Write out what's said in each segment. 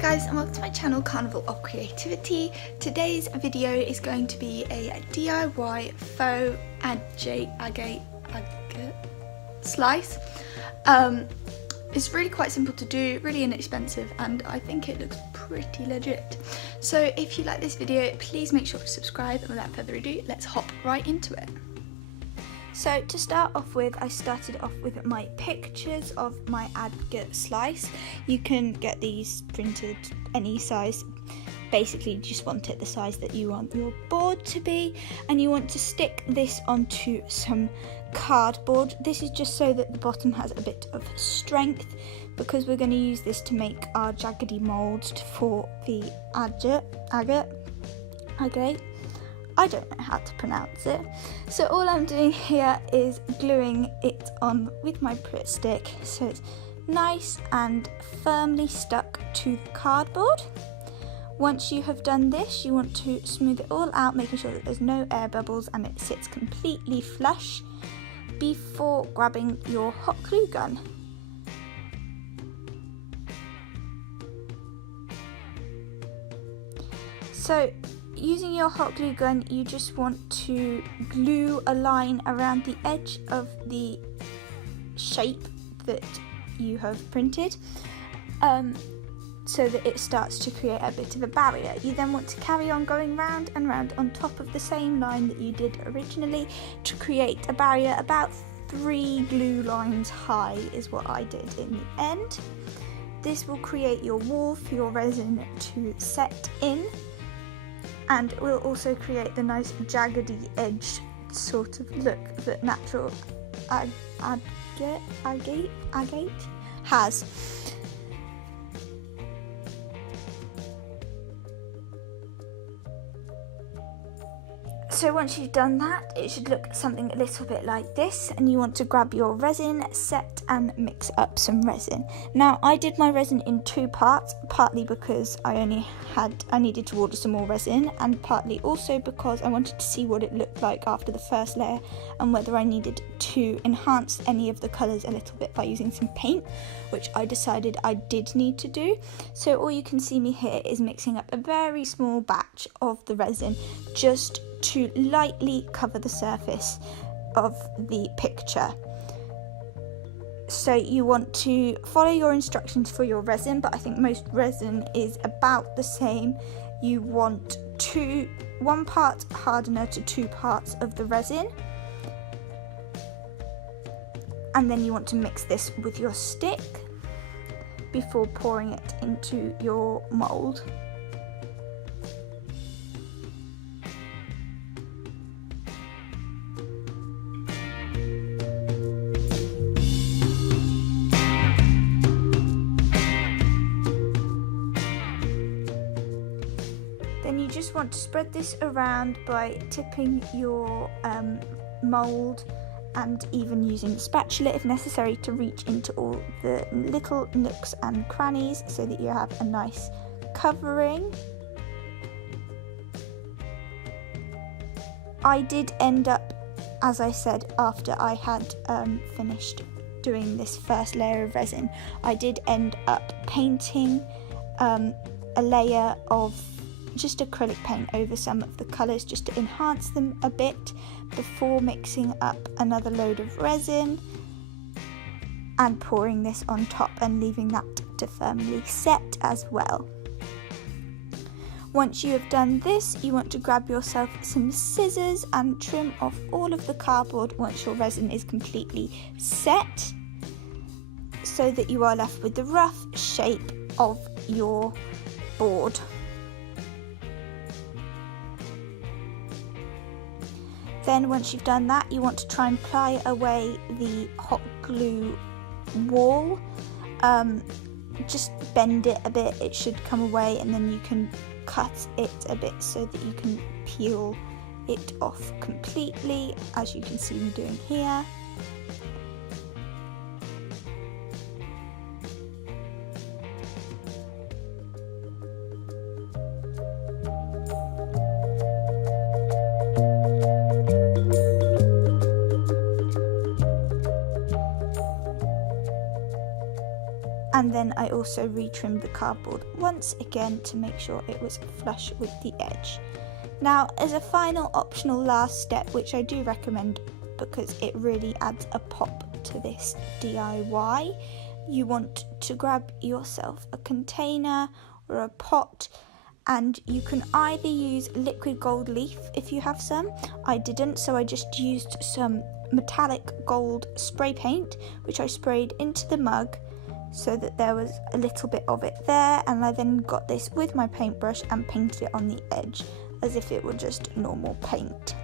guys, and welcome to my channel Carnival of Creativity. Today's video is going to be a DIY faux agate slice. It's really quite simple to do, really inexpensive, and I think it looks pretty legit. So if you like this video, please make sure to subscribe, and without further ado, let's hop right into it. So to start off with, I started off with my pictures of my Agate Slice. You can get these printed any size. Basically, you just want it the size that you want your board to be, and you want to stick this onto some cardboard. This is just so that the bottom has a bit of strength, because we're going to use this to make our jaggedy molds for the agate. I don't know how to pronounce it. So all I'm doing here is gluing it on with my Pritt stick so it's nice and firmly stuck to the cardboard. Once you have done this, you want to smooth it all out, making sure that there's no air bubbles and it sits completely flush before grabbing your hot glue gun. So using your hot glue gun, you just want to glue a line around the edge of the shape that you have printed, so that it starts to create a bit of a barrier. You then want to carry on going round and round on top of the same line that you did originally to create a barrier about 3 glue lines high is what I did in the end. This will create your wall for your resin to set in, and it will also create the nice jaggedy edge sort of look that natural agate has. So once you've done that, it should look something a little bit like this, and you want to grab your resin set and mix up some resin. Now I did my resin in 2 parts, partly because I needed to order some more resin, and partly also because I wanted to see what it looked like after the first layer and whether I needed to enhance any of the colours a little bit by using some paint, which I decided I did need to do. So all you can see me here is mixing up a very small batch of the resin just to lightly cover the surface of the picture. So you want to follow your instructions for your resin, but I think most resin is about the same. You want 1 part hardener to 2 parts of the resin, and then you want to mix this with your stick before pouring it into your mold. Then you just want to spread this around by tipping your mould, and even using the spatula if necessary to reach into all the little nooks and crannies so that you have a nice covering. I did end up, as I said, after I had finished doing this first layer of resin, I did end up painting a layer of just acrylic paint over some of the colours just to enhance them a bit before mixing up another load of resin and pouring this on top and leaving that to firmly set as well. Once you have done this, you want to grab yourself some scissors and trim off all of the cardboard once your resin is completely set, so that you are left with the rough shape of your board. Then once you've done that, you want to try and ply away the hot glue wall. Just bend it a bit, it should come away, and then you can cut it a bit so that you can peel it off completely, as you can see me doing here. and then I also retrimmed the cardboard once again to make sure it was flush with the edge. Now, as a final optional last step, which I do recommend because it really adds a pop to this DIY, you want to grab yourself a container or a pot, and you can either use liquid gold leaf if you have some. I didn't, so I just used some metallic gold spray paint, which I sprayed into the mug so that there was a little bit of it there, and I then got this with my paintbrush and painted it on the edge as if it were just normal paint.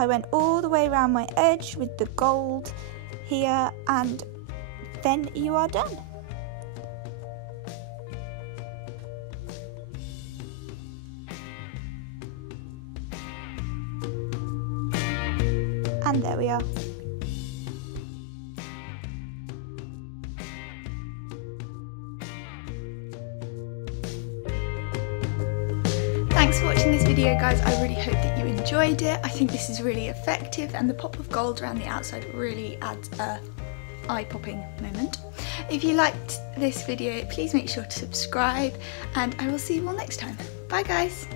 I went all the way around my edge with the gold here, and then you are done. And there we are. Thanks for watching this video, guys. I really hope that you enjoyed it. I think this is really effective, and the pop of gold around the outside really adds a eye-popping moment. If you liked this video, please make sure to subscribe, and I will see you all next time. Bye, guys.